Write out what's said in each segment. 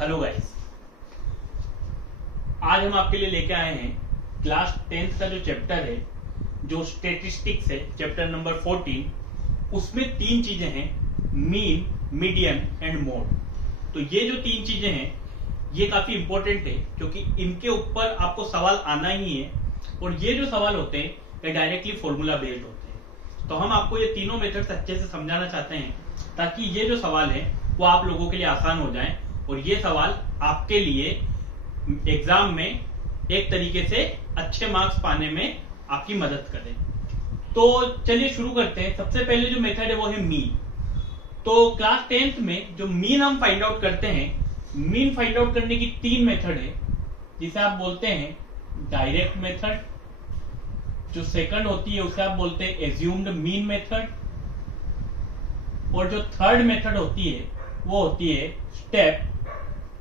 Hello guys, आज हम आपके लिए लेके आए हैं क्लास 10th का जो चैप्टर है, जो स्टेटिस्टिक्स है, चैप्टर नंबर 14। उसमें तीन चीजें हैं, मीन, मीडियन एंड मोड। तो ये जो तीन चीजें हैं ये काफी इंपॉर्टेंट है क्योंकि इनके ऊपर आपको सवाल आना ही है। और ये जो सवाल होते हैं ये डायरेक्टली फॉर्मूला बेस्ड होते हैं। तो हम आपको ये तीनों मेथड्स अच्छे से समझाना चाहते हैं ताकि ये जो सवाल है वो आप लोगों के लिए आसान हो जाए और ये सवाल आपके लिए एग्जाम में एक तरीके से अच्छे मार्क्स पाने में आपकी मदद करें। तो चलिए शुरू करते हैं। सबसे पहले जो मेथड है वो है मीन। तो क्लास 10th में जो मीन हम फाइंड आउट करते हैं, मीन फाइंड आउट करने की तीन मेथड है जिसे आप बोलते हैं डायरेक्ट मेथड, जो सेकंड होती है उसे आप बोलते हैं एज्यूम्ड मीन मेथड, और जो थर्ड मेथड होती है वो होती है स्टेप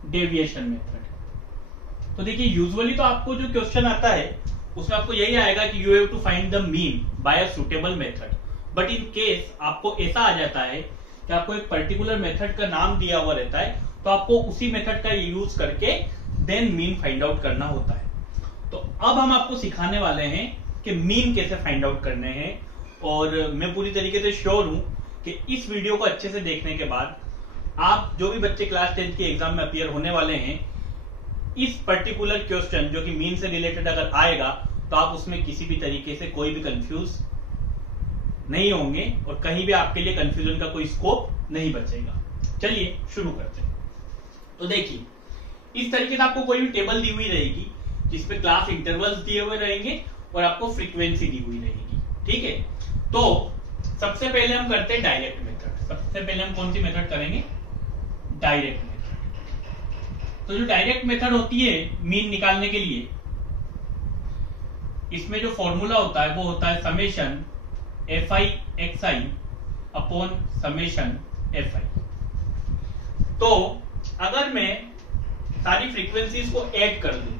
डेविएशन मेथड। तो देखिए यूजुअली तो आपको जो क्वेश्चन आता है उसमें आपको यही आएगा कि you have to find the mean by a suitable method. But in case आपको ऐसा आ जाता है कि आपको एक पर्टिकुलर मेथड का नाम दिया हुआ रहता है तो आपको उसी मेथड का यूज करके देन मीन फाइंड आउट करना होता है। तो अब हम आपको सिखाने वाले हैं कि मीन कैसे फाइंड आउट करने हैं। और मैं पूरी तरीके से श्योर हूं कि इस वीडियो को अच्छे से देखने के बाद आप जो भी बच्चे क्लास 10th के एग्जाम में अपीयर होने वाले हैं, इस पर्टिकुलर क्वेश्चन जो कि मीन से रिलेटेड अगर आएगा तो आप उसमें किसी भी तरीके से कोई भी कंफ्यूज नहीं होंगे और कहीं भी आपके लिए कंफ्यूजन का कोई स्कोप नहीं बचेगा। चलिए शुरू करते हैं। तो देखिए इस तरीके से आपको कोई भी टेबल दी हुई रहेगी जिसपे क्लास इंटरवल्स दिए हुए रहेंगे और आपको फ्रीक्वेंसी दी हुई रहेगी। ठीक है, तो सबसे पहले हम करते हैं डायरेक्ट मेथड। सबसे पहले हम कौन सी मेथड करेंगे? Direct method. तो जो डायरेक्ट मेथड होती है मीन निकालने के लिए, इसमें जो फॉर्मूला होता है वो होता है summation fi xi upon summation fi। तो अगर मैं सारी फ्रीक्वेंसीज को ऐड कर दूं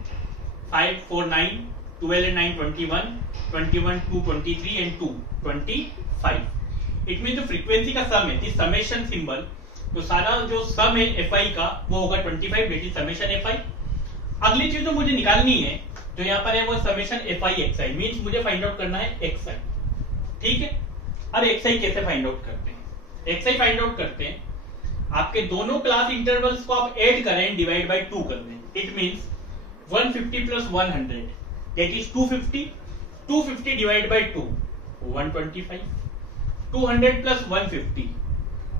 5, 4, 9, 12 and 9, 21, 21, 2, 23 and 2, 25। इट मीन जो फ्रीक्वेंसी का सम है, समेशन सिंबल, तो सारा जो सम है fi का वो होगा 25, डेट इज समेशन fi। अगली चीज जो मुझे निकालनी है जो यहाँ पर है वो समेशन fi xi, मींस मुझे फाइंड आउट करना है xi। ठीक है, अब xi कैसे फाइंड आउट करते हैं? xi फाइंड आउट करते हैं, आपके दोनों क्लास इंटरवल्स को आप ऐड करें, डिवाइड बाय 2 कर दें। It means 150 plus 100 that is 250, 250 divide by 2 125, 200 plus 150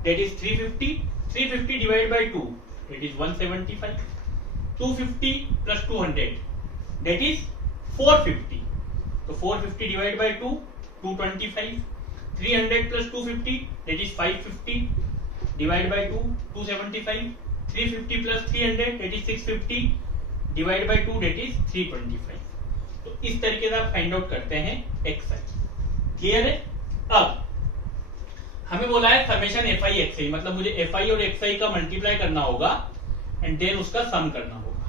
that is 350, 350 divided by 2 that is 175, 250 plus 200 that is 450, so 450 divided by 2 225, 300 plus 250 that is 550 divided by 2 275, 350 plus 300 that is 650 divided by 2 that is 325। तो इस तरीके से आप find out करते हैं xi। Clear है? अब हमें बोला है समेशन fi xi, मतलब मुझे fi और xi का मल्टीप्लाई करना होगा एंड देन उसका सम करना होगा।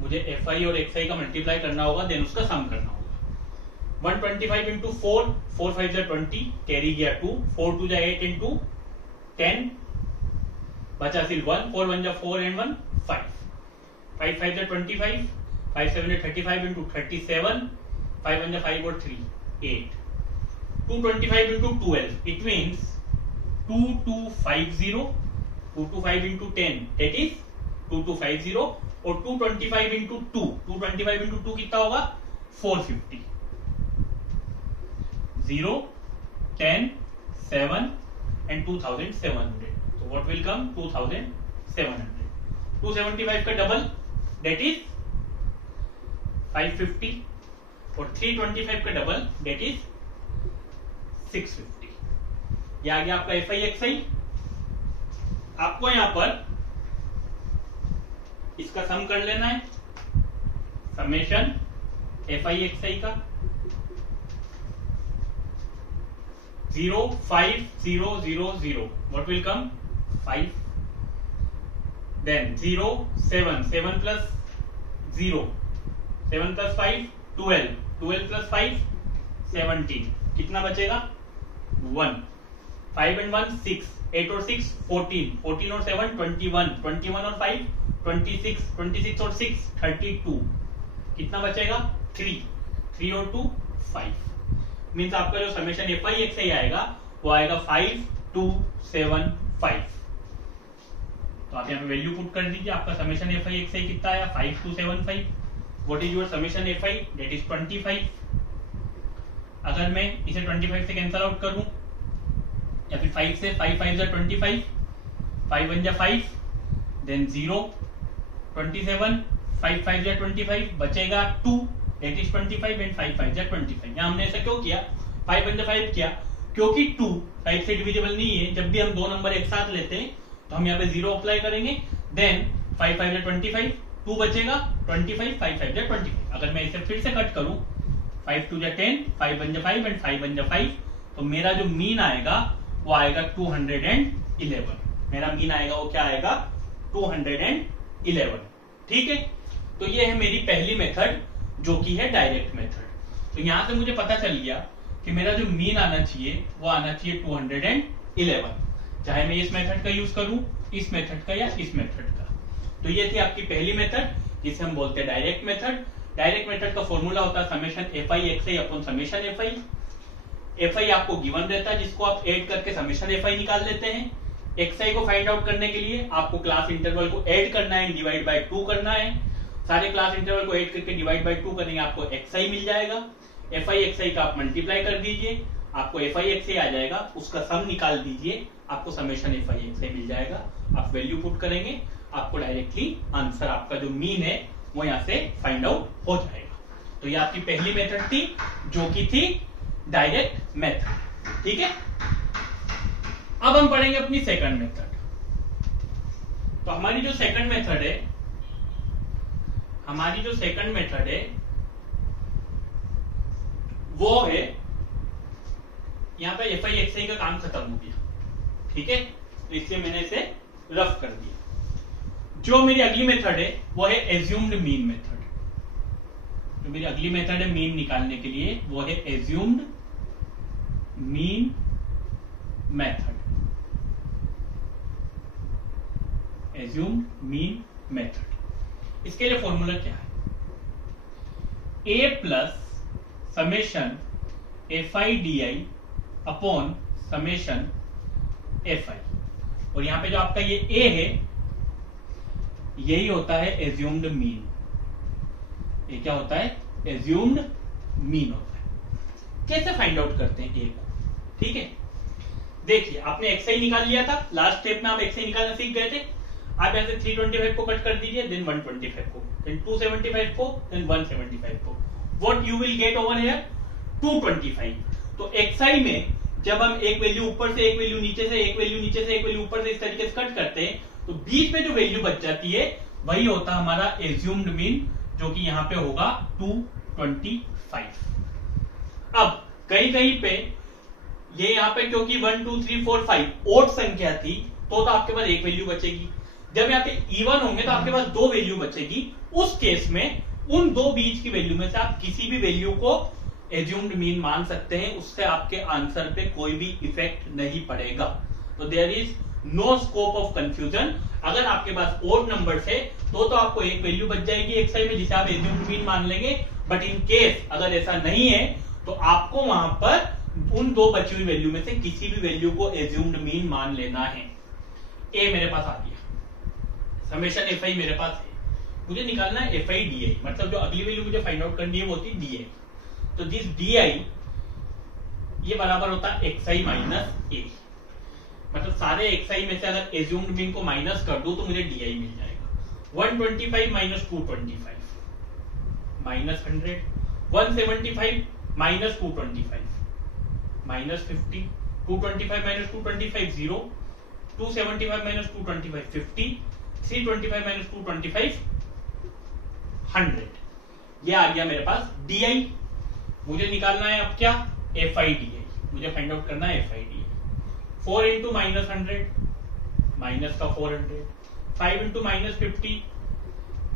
मुझे fi और xi का मल्टीप्लाई करना होगा देन उसका सम करना होगा। 125 इंटू 4, 4 5 जा 20, कैरी गया 2, 4 2 जा 8 इंटू 10, बचा सिर्फ 1, 4 1 जा 4 एंड 1 5, 5 5 जा 25, 5 7 जा 35 इंटू 37, 5 1 जा 5 और 3 8, 225 into 12, it means 2250, 225 into 10 that is 2250, और 225 into 2, 225 into 2 कितना होगा? 450, 0, 10, 7 and 2700, so what will come? 2700, 275 का डबल that is 550 और 325 का डबल that is 650। यह आ गया आपका fi xi। आपको यहां पर इसका सम कर लेना है, समेशन fi xi का 0 5 0 0 0 what will come? 5, then 0 7 7 plus 0 7 plus 5 12, 12 plus 5 17, कितना बचेगा? 1, 5 and 1 6, 8 और 6 14, 14 और 7 21, 21 और 5 26, 26 और 6 32, कितना बचेगा 3, 3 और 2 5। मीन्स आपका जो समेशन एफ आई एक्स आई आएगा वो आएगा 5275। तो आप यहाँ पे वैल्यू पुट कर दीजिए, आपका समेशन एफ आई एक्स आई कितना आया 5275। What is your summation F I, that is 25। अगर मैं इसे 25 से कैंसल आउट करूं या फिर 5 से, 5 5 जा 25, 5 1 जा 5, देन 0 27, 5 5 जा 25, बचेगा 2, दैट इज 25 एंड 5 5 जा 25। यहाँ हमने ऐसा क्यों किया, 5 1 जा 5 किया, क्योंकि 2 5 से डिविजिबल नहीं है। जब भी हम दो नंबर एक साथ लेते हैं तो हम यहाँ पे 0 अप्लाई करेंगे, देन 5 5 जा 25, 2 बचेगा 25, 5 5 जा 25। अगर मैं इसे फिर से कट करूं, 5 2 जा 10, 5 1 जा 5 एंड 5 1 जा 5, तो मेरा जो मीन आएगा वो आएगा 211। मेरा मीन आएगा वो क्या आएगा 211। ठीक है, तो ये है मेरी पहली मेथड जो कि है डायरेक्ट मेथड। तो यहां से मुझे पता चल गया कि मेरा जो मीन आना चाहिए वो आना चाहिए 211, चाहे मैं इस मेथड का यूज करूं, इस मेथड का या इस मेथड का। तो ये थी आपकी पहली मेथड जिसे हम बोलते हैं डायरेक्ट मेथड। डायरेक्ट मेथड का फॉर्मूला होता है summation F I x I upon summation F I. F I आपको गिवन रहता है जिसको आप ऐड करके समेशन एफ आई निकाल लेते हैं। एक्स आई को फाइंड आउट करने के लिए आपको क्लास इंटरवल को ऐड करना है, डिवाइड बाय 2 करना है। सारे क्लास इंटरवल को ऐड करके डिवाइड बाय 2 करेंगे, आपको एक्स आई मिल जाएगा। एफ आई एक्स आई का आप मल्टीप्लाई कर दीजिए, आपको एफ आई एक्स आई आ जाएगा, उसका सम निकाल दीजिए, आपको समेशन एफ आई एक्स आई मिल जाएगा। आप वैल्यू पुट करेंगे, आपको डायरेक्टली आंसर आपका जो मीन है वो यहां से फाइंड आउट हो जाएगा। तो ये आपकी पहली मेथड थी जो कि थी डायरेक्ट मेथड। ठीक है, अब हम पढ़ेंगे अपनी सेकंड मेथड। तो हमारी जो सेकंड मेथड है वो है, यहां पे एफ आई एक्स आई का काम खत्म हो गया। ठीक है, तो इसलिए मैंने इसे रफ कर दिया। जो मेरी अगली मेथड है वो है एज्यूम्ड मीन मेथड। जो मेरी अगली मेथड है मीन निकालने के लिए वो है assumed mean method. Assumed mean method, इसके लिए फॉर्मूला क्या है, A plus summation F I D I upon summation F I. और यहां पे जो आपका ये ए है यही होता है एज्यूम्ड मीन। ये क्या होता है, एज्यूम्ड मीन होता है। कैसे फाइंड आउट करते हैं ए को, ठीक है, देखिए आपने एक्स आई निकाल लिया था, लास्ट स्टेप में आप एक्स आई निकालना सीख गए थे। आप यहां से 325 को कट कर दीजिए, देन 125 को, देन 275 को, देन 175 को। What you will get over here 225। तो एक्स आई में जब हम एक वैल्यू ऊपर से, एक वैल्यू नीचे से, एक वैल्यू नीचे से, एक वैल्यू ऊपर से इस तरीके से कट करते हैं, तो बीच में जो वैल्यू बच जाती है वही होता है हमारा एज्यूम्ड मीन, जो कि यहां पे होगा 225। अब कहीं कहीं पे ये यहां पे क्योंकि 1 2 3 4 5 ओड संख्या थी तो आपके पास एक वैल्यू बचेगी। जब यहाँ पे इवन होंगे तो आपके पास 2 वैल्यू बचेगी। उस केस में उन 2 बीच की वैल्यू में से आप किसी भी वैल्यू को एज्यूम्ड मीन मान सकते हैं, उससे आपके आंसर पे कोई भी इफेक्ट नहीं पड़ेगा। तो there is no scope of confusion. अगर आपके पास ओड नंबर है तो आपको एक वैल्यू बच जाएगी एक्स आई में जिसे आप एज्यूम्ड मीन मान लेंगे। बट इन केस अगर ऐसा नहीं है तो आपको वहां पर उन 2 बची हुई वैल्यू में से किसी भी वैल्यू को एज्यूम्ड मीन मान लेना है। ए मेरे पास आ गया, समेशन एफ आई मेरे पास है, मुझे निकालना है एफ आई डी आई, मतलब जो अगली वैल्यू मुझे फाइंड आउट करनी है वो होती है डी आई। तो दिस डी आई ये बराबर होता है एक्स आई माइनस ए, मतलब सारे एक्स आई में से अगर एज्यूम्ड मीन को माइनस कर दूं तो मुझे डी आई मिल जाएगा। 125 minus 225 minus 100, 175 minus 225 minus 50, 225 minus 225 0, 275 minus 225 50, 325 minus 225 100। ये आ गया मेरे पास डी आई। मुझे निकालना है अब क्या, एफ आई डी आई, मुझे फाइंड आउट करना है F I D I. 4 into minus 100 minus का 400, 5 इंटू माइनस 50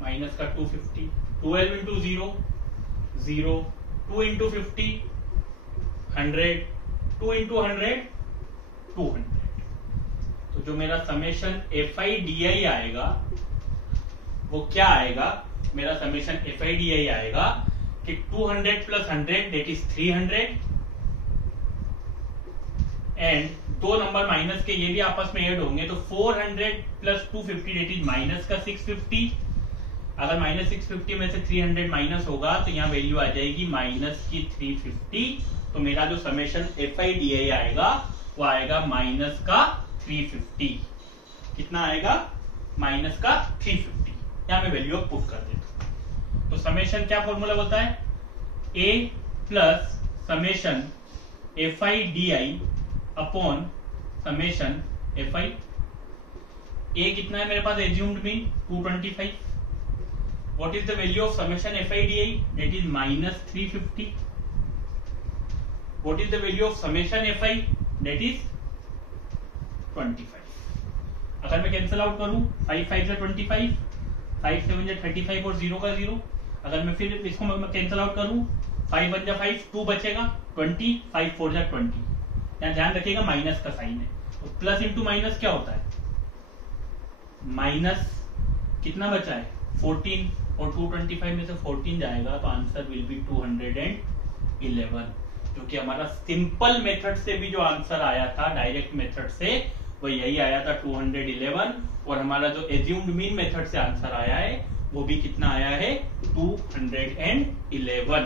माइनस का 250, 12 इंटू 0 0, 2 इंटू 50 100, 2 इंटू 100 200। तो जो मेरा समेशन FI/DI आएगा वो क्या आएगा, मेरा समेशन FI/DI आएगा कि 200 + 100 दैट इज 300 एंड दो नंबर माइनस के ये भी आपस में ऐड होंगे तो 400 + 250 दैट इज माइनस का 650। अगर माइनस 650 में से 300 माइनस होगा तो यहाँ वैल्यू आ जाएगी माइनस की 350। तो मेरा जो समेशन FI/DI आएगा वो आएगा माइनस का 350। कितना आएगा, माइनस का 350। यहाँ मैं वैल्यू पुट कर देता हूं। तो समेशन क्या फॉर्मूला होता है, A plus summation FI/DI upon summation FI। A कितना है मेरे पास, assumed mean 225। What is the value of summation FI/DI? That is minus 350. What is the value of summation FI? That is 25. अगर मैं cancel out करूं 5 5 से 25, 5 7 जा 35 और 0 का 0। अगर मैं फिर इसको मैं कैंसिल आउट करूं 5 1 जा 5, 2 बचेगा 20, 5 4 जा 20। यहाँ ध्यान रखिएगा माइनस का साइन है, तो प्लस इंटू माइनस क्या होता है, माइनस कितना बचा है 14 और 225 में से 14 जाएगा तो आंसर विल बी 211, जो कि हमारा सिंपल मेथड से भी जो आंसर आया था डायरेक्ट मेथड से वो यही आया था 211। और हमारा जो एज्यूम्ड मीन मेथड से आंसर आया है वो भी कितना आया है 211।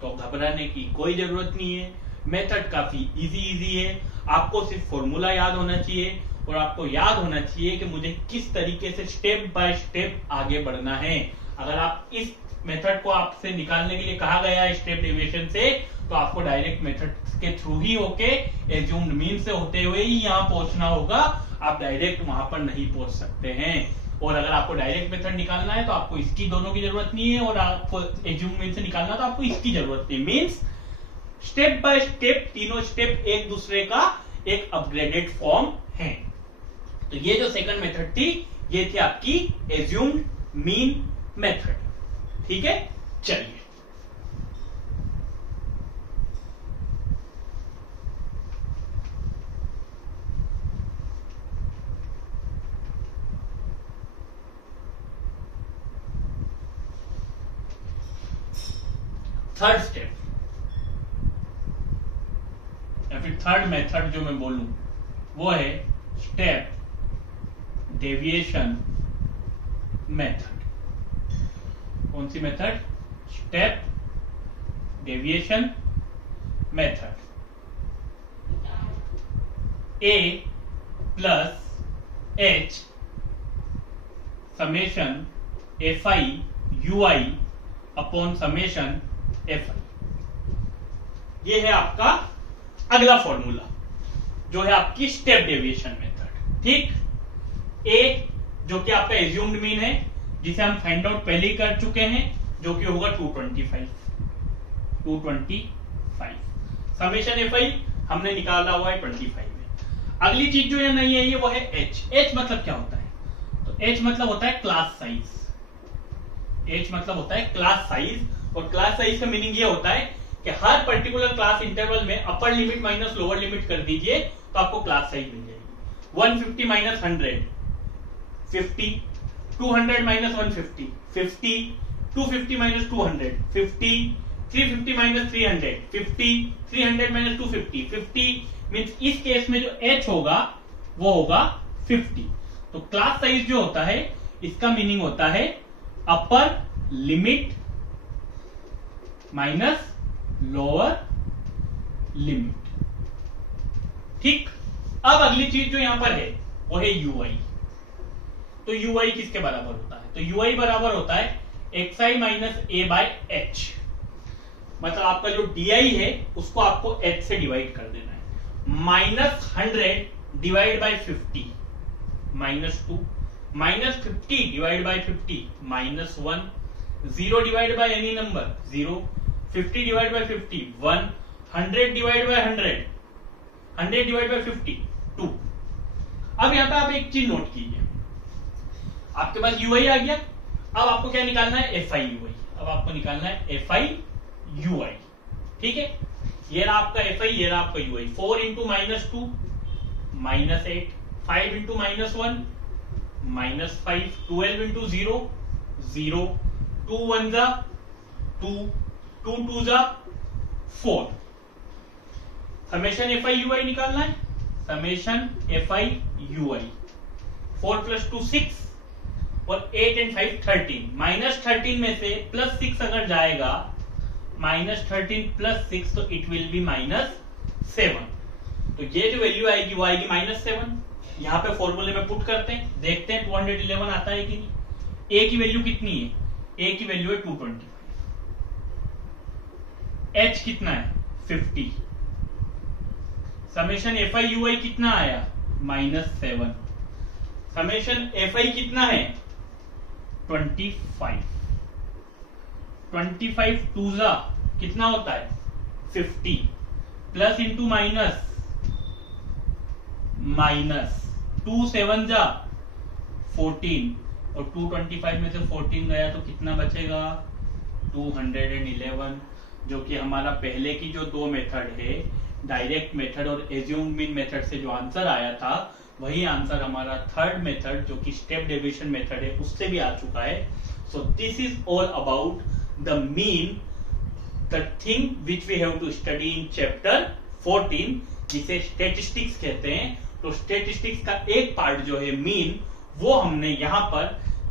तो घबराने की कोई जरूरत नहीं है, मेथड काफी इजी है। आपको सिर्फ फॉर्मूला याद होना चाहिए और आपको याद होना चाहिए कि मुझे किस तरीके से स्टेप बाय स्टेप आगे बढ़ना है। अगर आप इस मेथड को आपसे निकालने के लिए कहा गया है स्टेप डेविएशन से, तो आपको डायरेक्ट मेथड के थ्रू ही होके एज्यूम्ड मीन से होते हुए ही यहाँ पहुंचना होगा। आप डायरेक्ट वहां पर नहीं पहुंच सकते हैं। और अगर आपको डायरेक्ट मेथड निकालना है तो आपको इसकी दोनों की जरूरत नहीं है, और आपको एज्यूम्ड मीन से निकालना तो आपको इसकी जरूरत नहीं। मीन्स स्टेप बाय स्टेप तीनों स्टेप एक दूसरे का एक अपग्रेडेड फॉर्म है। तो ये जो सेकंड मेथड थी ये थी आपकी एज्यूम्ड मीन मेथड। ठीक है, चलिए थर्ड स्टेप या फिर थर्ड मेथड जो मैं बोलूं वो है स्टेप डेविएशन मेथड। कौन सी method, step deviation method. A plus H summation FI/UI upon summation FI। ये है आपका अगला फॉर्मूला जो है आपकी स्टेप डेविएशन मेथड। ठीक, A जो कि आपका एज्यूम्ड मीन है जिसे हम फाइंड आउट पहले ही कर चुके हैं, जो कि होगा 225। समेशन FI हमने निकाला हुआ है 25 में। अगली चीज जो है नहीं है ये वो है H। H मतलब क्या होता है, तो H मतलब होता है क्लास साइज। H मतलब होता है क्लास साइज, और क्लास साइज का मीनिंग ये होता है कि हर पर्टिकुलर क्लास इंटरवल में upper limit minus lower limit कर दीजिए तो आपको क्लास साइज मिल जाएगी। 150 minus 100 50, 200 minus 150 50, 250 minus 200 50, 350 minus 300 50, 300 minus 250 50। Means इस केस में जो H होगा वो होगा 50। तो क्लास साइज जो होता है इसका मीनिंग होता है upper limit minus lower limit. ठीक, अब अगली चीज जो यहां पर है वो है UI। तो UI किसके बराबर होता है, तो UI बराबर होता है xi minus a by h। मतलब आपका जो DI है उसको आपको h से डिवाइड कर देना है। Minus 100 divide by 50 minus 2, minus 50 divide by 50 minus 1, 0 divide by any number 0, 50 divide by 50 1, 100 divide by 100, 100 divide by 50 2। अब यहां पर आप एक चीज नोट कीजिए, आपके पास UI आ गया। अब आपको क्या निकालना है, FI/UI। अब आपको निकालना है FI/UI। ठीक है, ये रहा आपका FI, ये रहा आपका UI। 4 into minus 2 minus 8, 5 into -1 -5, 12 into 0 0, 2 1 जा 2, 2 2 जा 4। समेशन FI UI निकालना है। समेशन FI UI 4 + 2 6 और 8 and 5 13। -13 में से +6 अगर जाएगा, -13 + 6 तो इट विल बी -7। तो ये जो वैल्यू आएगी वो आएगी -7। यहां पे फॉर्मूले में पुट करते हैं, देखते हैं 211 आता है कि नहीं। ए की वैल्यू कितनी है? ए की वैल्यू है 225। एच कितना है? 50। समेशन FI UI कितना आया? -7। समेशन FI कितना है? 25। 25 2 जा कितना होता है? 50, प्लस इंटू माइनस, -2 7 जा 14, और 225 में से 14 गया तो कितना बचेगा? 211, जो कि हमारा पहले की जो दो मेथड है, डायरेक्ट मेथड और एज्यूम्ड मीन मेथड से जो आंसर आया था, वही आंसर हमारा थर्ड मेथड जो कि स्टेप डेविएशन मेथड है उससे भी आ चुका है। So this is all about the mean, the thing which we have to study in chapter 14, जिसे स्टेटिस्टिक्स कहते हैं। तो स्टेटिस्टिक्स का एक पार्ट जो है मीन, वो हमने यहाँ पर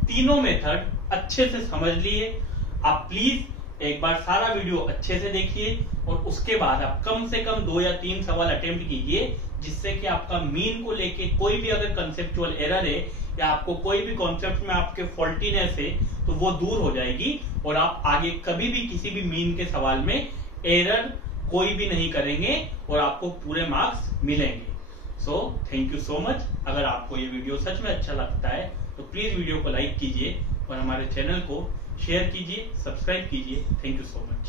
तीनों मेथड अच्छे से समझ लिए। आप प्लीज एक बार सारा वीडियो अच्छे से देखिए और उसके बाद आप कम से कम 2 या 3 सवाल अटेम्प्ट कीजिए, जिससे कि आपका मीन को लेके कोई भी अगर कंसेप्चुअल एरर है या आपको कोई भी कॉन्सेप्ट में आपके फॉल्टीनेस है तो वो दूर हो जाएगी और आप आगे कभी भी किसी भी मीन के सवाल में एरर कोई भी नहीं करेंगे और आपको पूरे मार्क्स मिलेंगे। So thank you so much. अगर आपको ये वीडियो सच में अच्छा लगता है तो प्लीज वीडियो को लाइक कीजिए और हमारे चैनल को शेयर कीजिए, सब्सक्राइब कीजिए। Thank you so much.